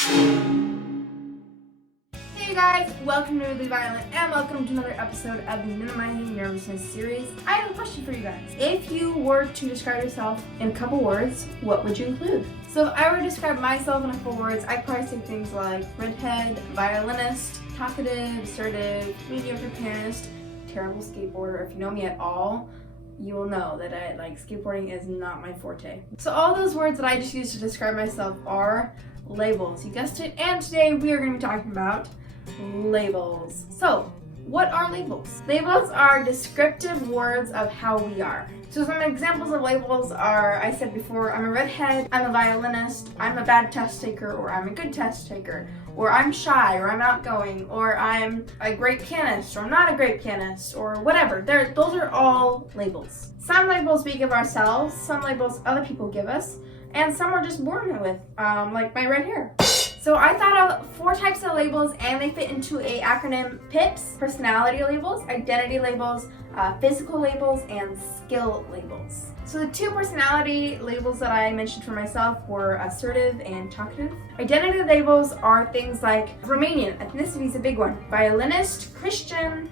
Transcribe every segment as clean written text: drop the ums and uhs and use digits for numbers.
Hey guys, welcome to Violin and welcome to another episode of the Minimizing Nervousness series. I have a question for you guys. If you were to describe yourself in a couple words, what would you include? So if I were to describe myself in a couple words, I'd probably say things like redhead, violinist, talkative, assertive, mediocre pianist, terrible skateboarder. If you know me at all, you will know that skateboarding is not my forte. So all those words that I just used to describe myself are labels. You guessed it. And today we are going to be talking about labels. So what are labels? Labels are descriptive words of how we are. So some examples of labels are, I said before, I'm a redhead, I'm a violinist, I'm a bad test taker, or I'm a good test taker, or I'm shy, or I'm outgoing, or I'm a great pianist, or I'm not a great pianist, or whatever. Those are all labels. Some labels we give ourselves, some labels other people give us, and some we're just born with, like my red hair. So I thought of 4 types of labels, and they fit into a acronym: PIPs, personality labels, identity labels, physical labels, and skill labels. So the 2 personality labels that I mentioned for myself were assertive and talkative. Identity labels are things like Romanian, ethnicity is a big one, violinist, Christian.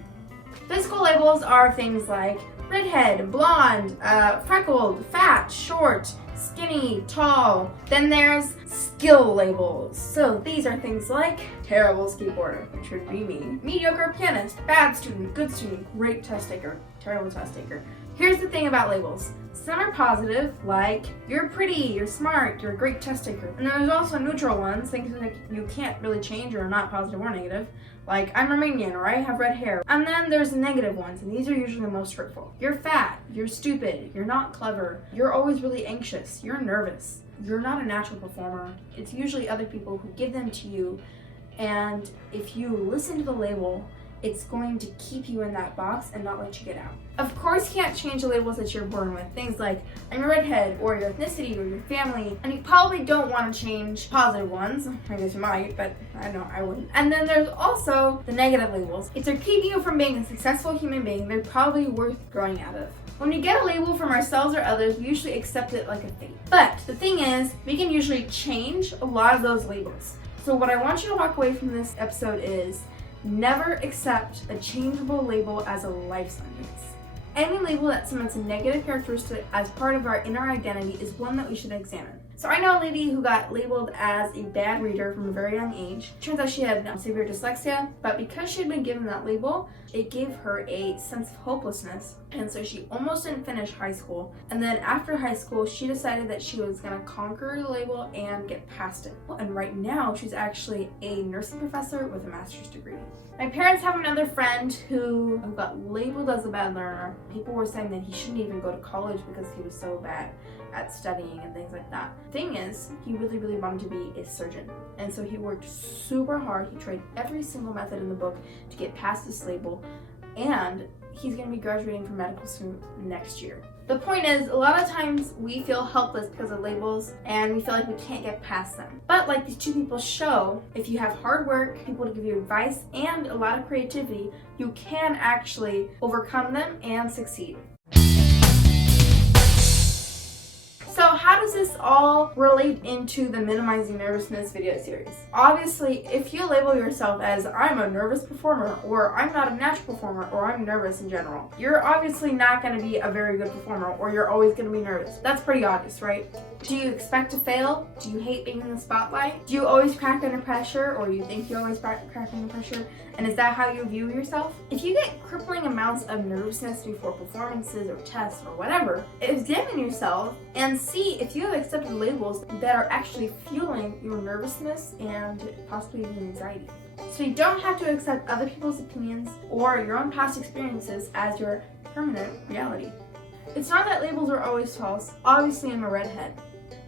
Physical labels are things like redhead, blonde, freckled, fat, short, skinny, tall. Then there's skill labels. So these are things like terrible skateboarder, which would be me, mediocre pianist, bad student, good student, great test taker, terrible test taker. Here's the thing about labels. Some are positive, like you're pretty, you're smart, you're a great test taker. And then there's also neutral ones, things like you can't really change or are not positive or negative, like I'm Romanian or I have red hair. And then there's negative ones, and these are usually the most hurtful. You're fat, you're stupid, you're not clever, you're always really anxious, you're nervous, you're not a natural performer. It's usually other people who give them to you, and if you listen to the label, it's going to keep you in that box and not let you get out. Of course, you can't change the labels that you're born with. Things like I'm a redhead, or your ethnicity, or your family. And you probably don't want to change positive ones. I guess you might, but I know I wouldn't. And then there's also the negative labels. If they're keeping you from being a successful human being, they're probably worth growing out of. When we get a label from ourselves or others, we usually accept it like a fate. But the thing is, we can usually change a lot of those labels. So what I want you to walk away from this episode is, never accept a changeable label as a life sentence. Any label that cements a negative characteristic as part of our inner identity is one that we should examine. So I know a lady who got labeled as a bad reader from a very young age. Turns out she had severe dyslexia, but because she had been given that label, it gave her a sense of hopelessness. And so she almost didn't finish high school. And then after high school, she decided that she was gonna conquer the label and get past it. And right now, she's actually a nursing professor with a master's degree. My parents have another friend who got labeled as a bad learner. People were saying that he shouldn't even go to college because he was so bad at studying and things like that. Thing is, he really wanted to be a surgeon. And so he worked super hard. He tried every single method in the book to get past this label. And he's going to be graduating from medical school next year. The point is, a lot of times we feel helpless because of labels and we feel like we can't get past them. But like these 2 people show, if you have hard work, people to give you advice, and a lot of creativity, you can actually overcome them and succeed. So how does this all relate into the Minimizing Nervousness video series? Obviously, if you label yourself as I'm a nervous performer, or I'm not a natural performer, or I'm nervous in general, you're obviously not going to be a very good performer, or you're always going to be nervous. That's pretty obvious, right? Do you expect to fail? Do you hate being in the spotlight? Do you always crack under pressure, or you think you always crack under pressure? And is that how you view yourself? If you get crippling amounts of nervousness before performances or tests or whatever, examine yourself and see if you have accepted labels that are actually fueling your nervousness and possibly even anxiety. So you don't have to accept other people's opinions or your own past experiences as your permanent reality. It's not that labels are always false. Obviously, I'm a redhead.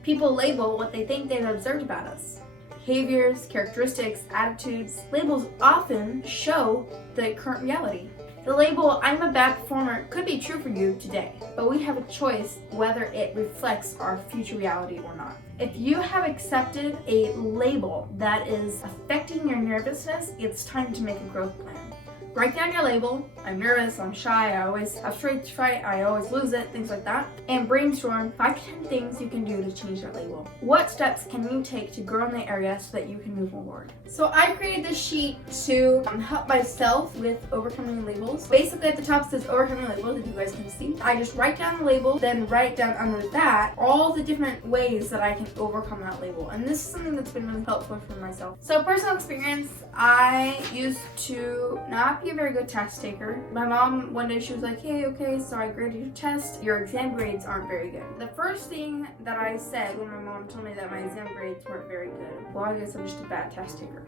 People label what they think they've observed about us. Behaviors, characteristics, attitudes. Labels often show the current reality. The label, I'm a bad performer, could be true for you today, but we have a choice whether it reflects our future reality or not. If you have accepted a label that is affecting your nervousness, it's time to make a growth plan. Write down your label. I'm nervous, I'm shy, I always have stage fright, I always lose it, things like that. And brainstorm 5 to 10 things you can do to change your label. What steps can you take to grow in the area so that you can move forward? So I created this sheet to help myself with overcoming labels. Basically at the top says overcoming labels, if you guys can see. I just write down the label, then write down under that all the different ways that I can overcome that label. And this is something that's been really helpful for myself. So personal experience, I used to not be a very good test taker. My mom one day she was like, hey, okay, so I graded your test. Your exam grades aren't very good. The first thing that I said when my mom told me that my exam grades weren't very good, well, I guess I'm just a bad test taker.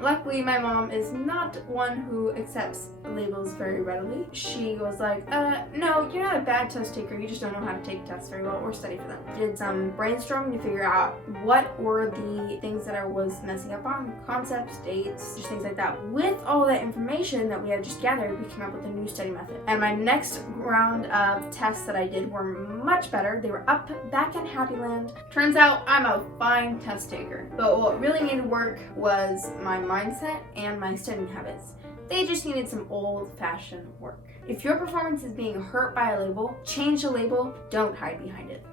Luckily, my mom is not one who accepts labels very readily. She was like, no, you're not a bad test taker. You just don't know how to take tests very well or study for them. Did some brainstorming to figure out what were the things that I was messing up on, concepts, dates, just things like that. With all that information that we had just gathered, we came up with a new study method. And my next round of tests that I did were much better. They were back in Happy Land. Turns out I'm a fine test taker. But what really needed work was my mindset and my studying habits. They just needed some old-fashioned work. If your performance is being hurt by a label, change the label, don't hide behind it.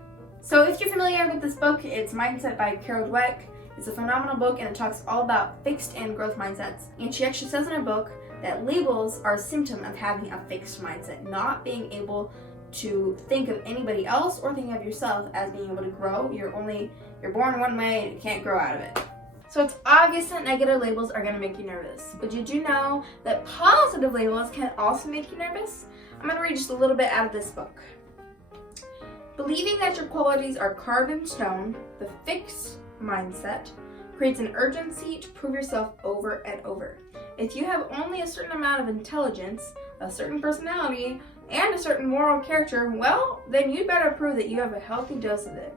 So if you're familiar with this book, it's Mindset by Carol Dweck. It's a phenomenal book and it talks all about fixed and growth mindsets. And she actually says in her book that labels are a symptom of having a fixed mindset, not being able to think of anybody else or think of yourself as being able to grow. You're born one way and you can't grow out of it. So it's obvious that negative labels are going to make you nervous. But did you know that positive labels can also make you nervous? I'm going to read just a little bit out of this book. Believing that your qualities are carved in stone, the fixed mindset, creates an urgency to prove yourself over and over. If you have only a certain amount of intelligence, a certain personality, and a certain moral character, well, then you'd better prove that you have a healthy dose of it.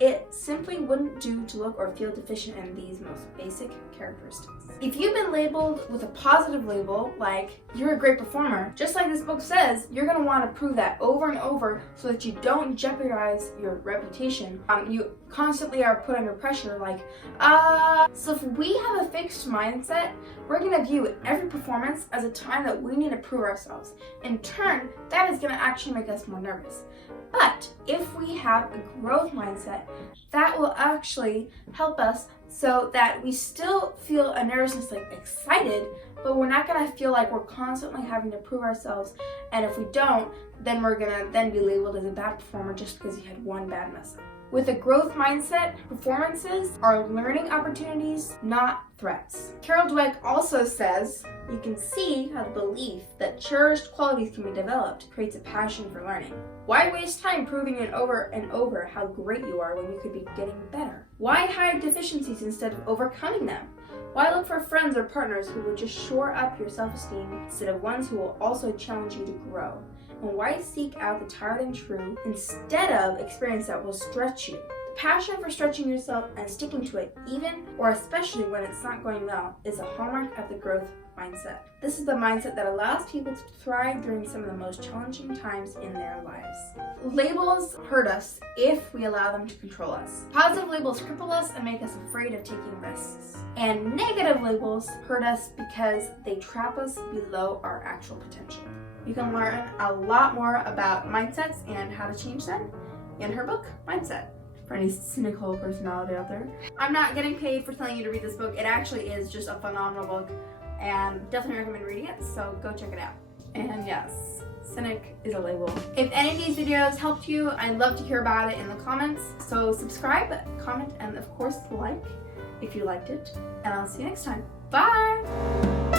It simply wouldn't do to look or feel deficient in these most basic characteristics. If you've been labeled with a positive label, like you're a great performer, just like this book says, you're going to want to prove that over and over so that you don't jeopardize your reputation. You constantly are put under pressure like, So if we have a fixed mindset, we're going to view every performance as a time that we need to prove ourselves. In turn, that is going to actually make us more nervous. But if we have a growth mindset, that will actually help us so that we still feel a nervousness, like excited, but we're not going to feel like we're constantly having to prove ourselves. And if we don't, then we're going to then be labeled as a bad performer just because you had one bad mess up. With a growth mindset, performances are learning opportunities, not threats. Carol Dweck also says, you can see how the belief that cherished qualities can be developed creates a passion for learning. Why waste time proving it over and over how great you are when you could be getting better? Why hide deficiencies instead of overcoming them? Why look for friends or partners who will just shore up your self-esteem instead of ones who will also challenge you to grow? And why seek out the tired and true instead of experience that will stretch you? The passion for stretching yourself and sticking to it, even or especially when it's not going well, is a hallmark of the growth mindset. This is the mindset that allows people to thrive during some of the most challenging times in their lives. Labels hurt us if we allow them to control us. Positive labels cripple us and make us afraid of taking risks. And negative labels hurt us because they trap us below our actual potential. You can learn a lot more about mindsets and how to change them in her book, Mindset, for any cynical personality out there. I'm not getting paid for telling you to read this book. It actually is just a phenomenal book and definitely recommend reading it, so go check it out. And yes, cynic is a label. If any of these videos helped you, I'd love to hear about it in the comments. So subscribe, comment, and of course like if you liked it. And I'll see you next time. Bye!